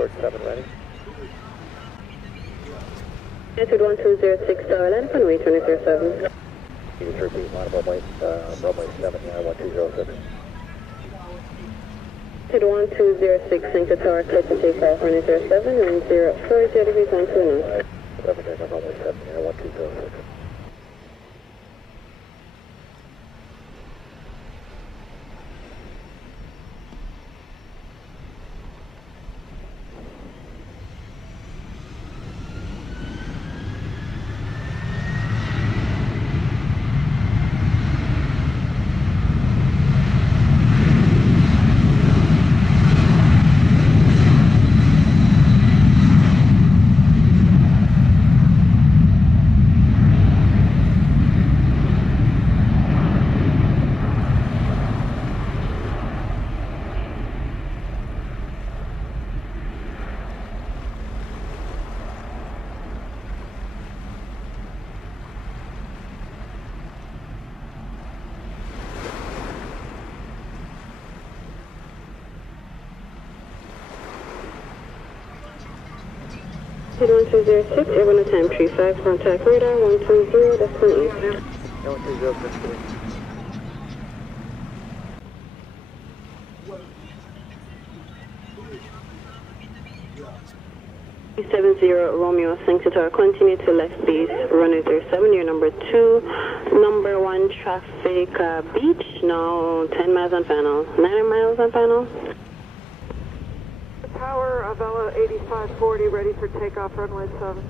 short 7 ready. Attitude 1206 land, runway 207. Need to repeat, line runway 7, yeah, 1206. Attitude 1206, Sancta Tower, clear to take off, runway 07, wind 040 degrees, 12 knots. Representative runway 7, yeah, 1206. Attitude 1206, airborne time 35, contact radar 120, destination east. Yeah, 1206, please. 70 Romeo Sancta Tower, continue to left base, runway 07, your number 2, number 1 traffic beach, now 10 miles on panel, 9 miles on panel. Tower, Avelo 8540, ready for takeoff, runway 7.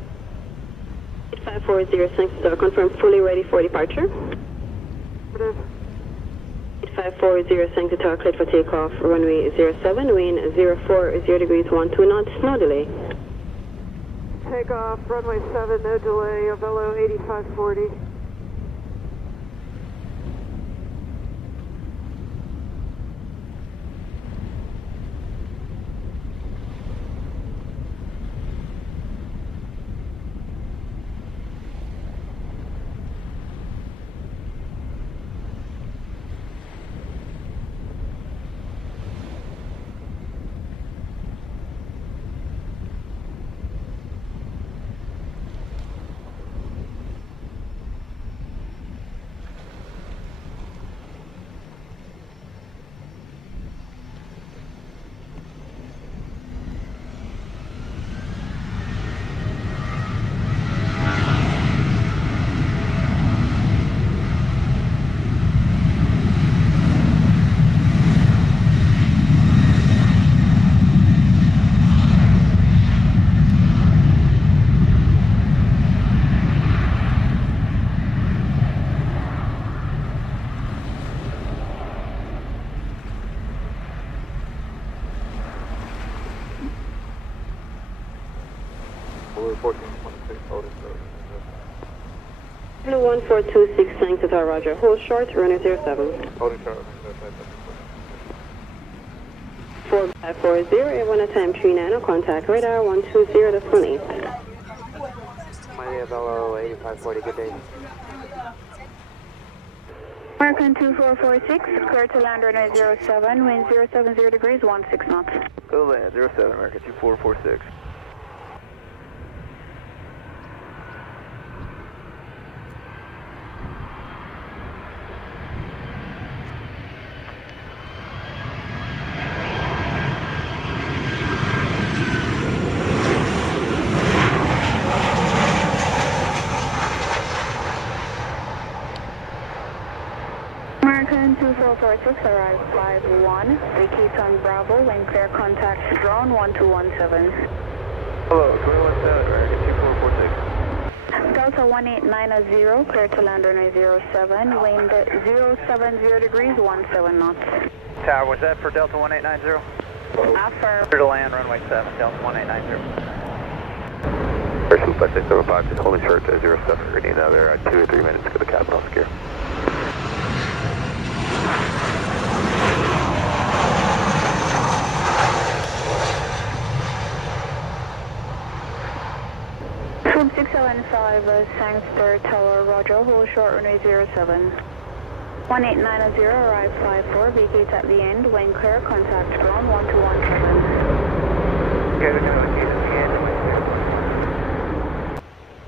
8540 Sancta Tower, confirm fully ready for departure. 8540 Sancta Tower, cleared for takeoff, runway 07, wind 040 degrees, 12 knots, no delay. Takeoff, runway 7, no delay, Avelo 8540. Blue 1426 Sancta Tower, roger. Hold short, runway 07. Holding short, 4540, airborne at time 39, contact radar 120, destination east. Miami Avelo 8540, good day. American 2446, clear to land runway 07, wind 070 degrees, 16 knots. Go to land, 07, American 2446. American 2446, arrive 51, vacate on Bravo, wind clear, contact drone 1217. Hello, 217, American 2446. Delta 1890, clear to land runway 07, wind 070 degrees, 17 knots. Tower, was that for Delta 1890? Affirm. Clear to land, runway 7, Delta 1890. Swoop 5675, just holding short to 07, ready another 2 or 3 minutes to the cabin off gear. Swoop 675, Sancta Tower, roger, hold short runway 07. 1890, arrive 54, vacate at the end, wind clear, contact ground 1217. Okay, we're going to see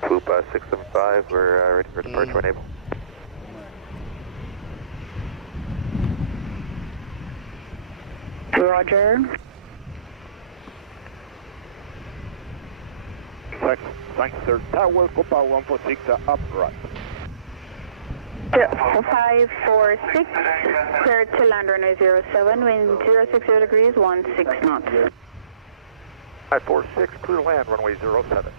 the Swoop 675, we're ready for departure when able. Roger. Sir Tower, Copa 146, upright. 546, cleared to land runway 07, wind 060 degrees, 16 knots. 546, clear land, runway 07.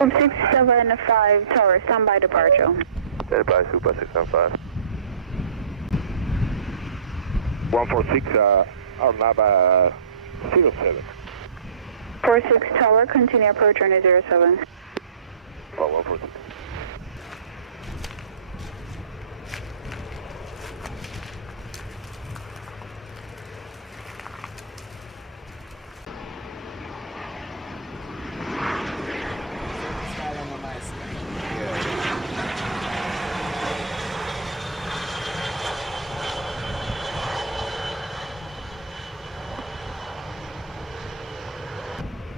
675 Tower, standby departure. Standby by Swoop 675. 146, Arnaba 07. 46 Tower, continue approach runway 07. 146.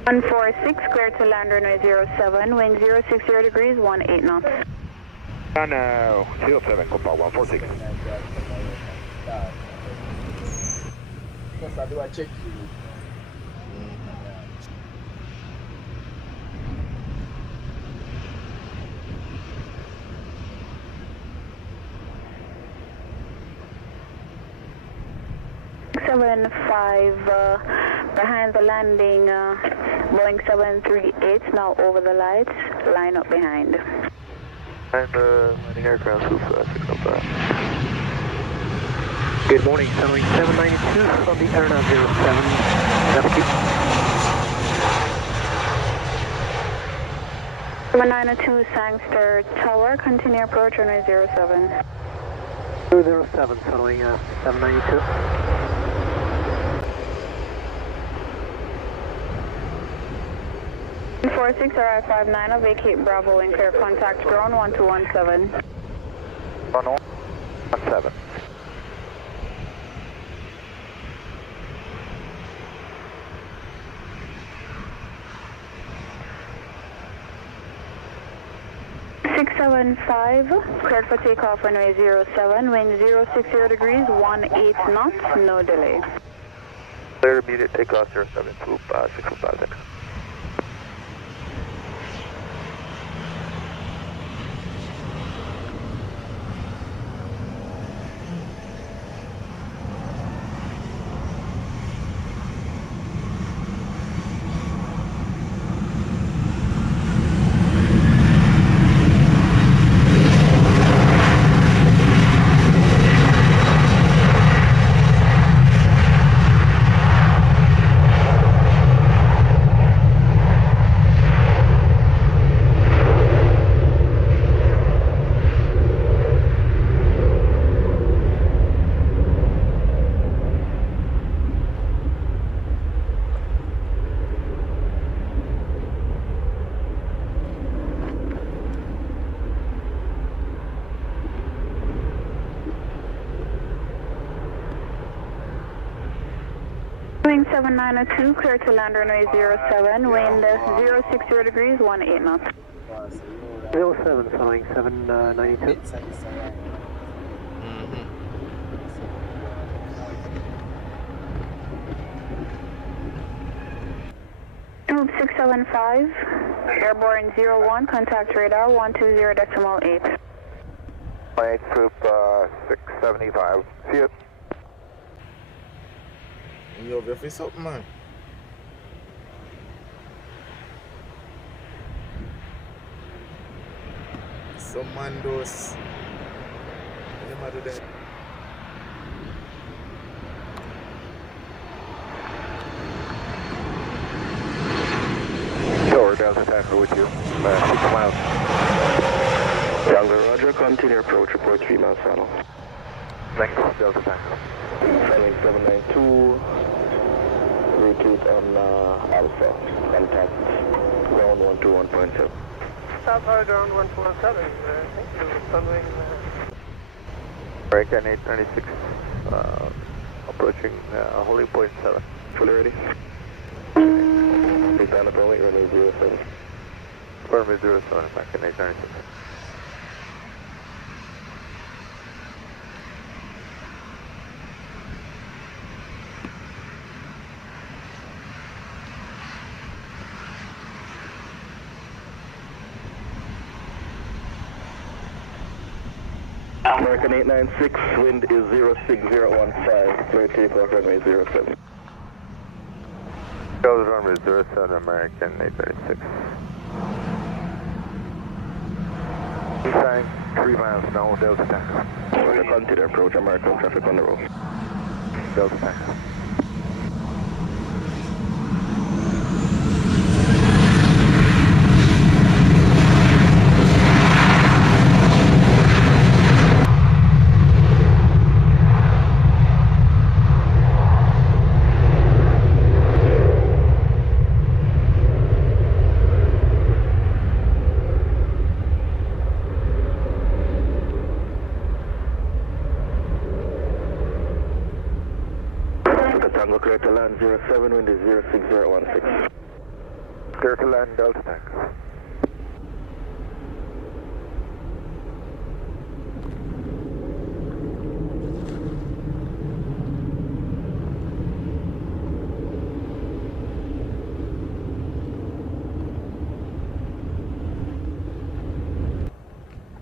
One 146, cleared to land runway 07, wind 060 degrees, 18 knots. And 07, Copa 146. Because I do a check you. Seven five behind the landing, Boeing 738 now over the lights, line up behind. And landing aircraft Swoop 675. Good morning, Sunwing 792 from the Airlines 07. Navigate. 792 Sangster Tower, continue approach runway 07. 207, Sunwing 792. 46 RI-59, vacate Bravo and clear contact ground 1217. 1117. Six 675, cleared for takeoff runway 07, wind 060 degrees, 18 knots, no delay. Clear immediate takeoff 07, Swoop 656. Wing 7902, clear to land runway 07, wind 060 degrees, 18 knots. 07, following 792. Swoop 675, airborne 01, contact radar 120.8. Alright, Swoop 675. See it. Yo, go for something, man. Some man does. What am I do that? Sure, Delta Tango with you. 6 miles. Delta Roger, continue approach, report 3 miles final. Thanks, Delta Tango. Sunwing 792, rotate on Alpha, contact ground 121.7. Southbound ground 117, thank you, Sunwing. Break 896, approaching holding point 7. Fully ready. Please stand up and wait, runway 07. Runway 07, American 896. American 896, wind is 06015, clear takeoff runway 07. Goes runway 07, American 836. Descending 3 miles now, Delta Tango. We're going to continue approach, American traffic on the road. Delta Tango. Tango clear to land 07, wind is 06016. Clear to land, Delta Tango.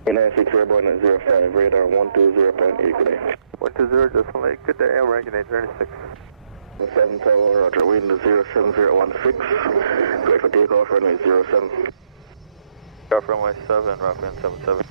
A96 airborne at 05, radar 120.8, good day. 120, just one leg, good day, American 836. 7 Tower, roger, wind is 07016, clear for takeoff, runway 07. Takeoff runway 7, roughly 77.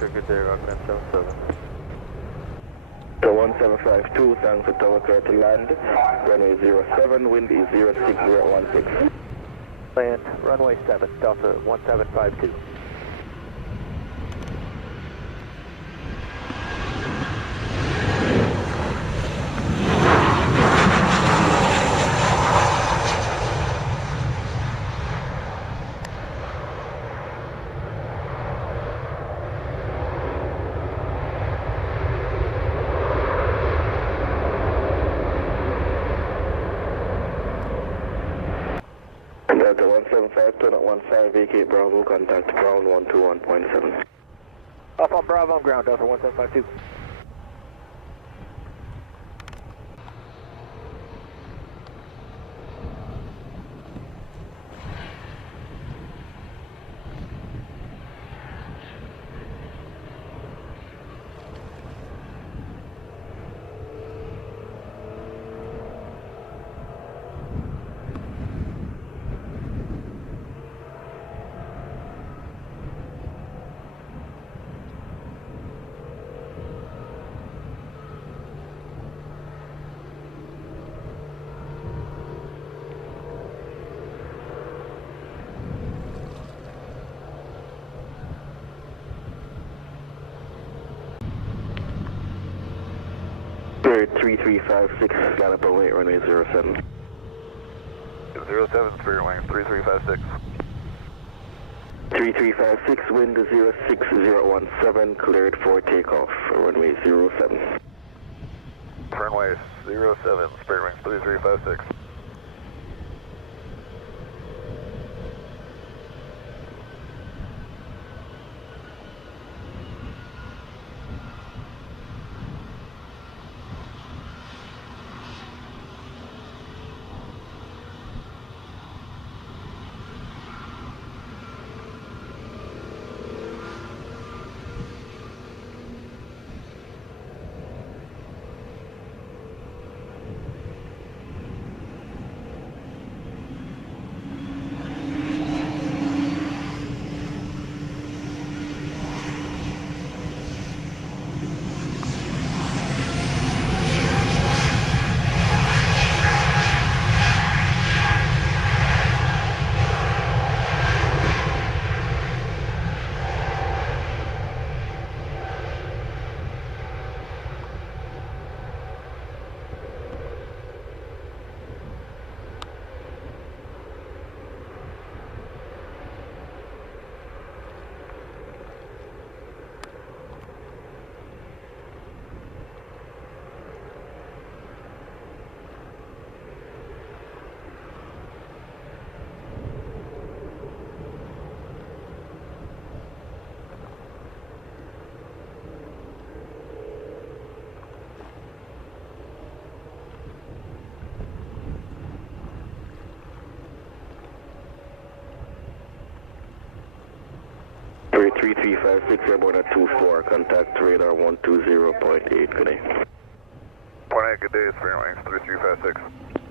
Good day, Rockland 77. So 1752, thanks for tower clear to land, runway 07, wind is 06016. Land, runway 7, Delta 1752. Delta 1752, not 15, vacate Bravo, contact ground 121.7. Off on Bravo on ground, Delta 1752. Spirit 3356, line up away, runway 07. 07, Spirit wing 3356. 3356, wind 06017, cleared for takeoff, runway 07. Runway 07, spirit wings 3356. Three 3356, airborne at 24, contact radar 120.8, good day. 1-8, good day, spirit wings 3356.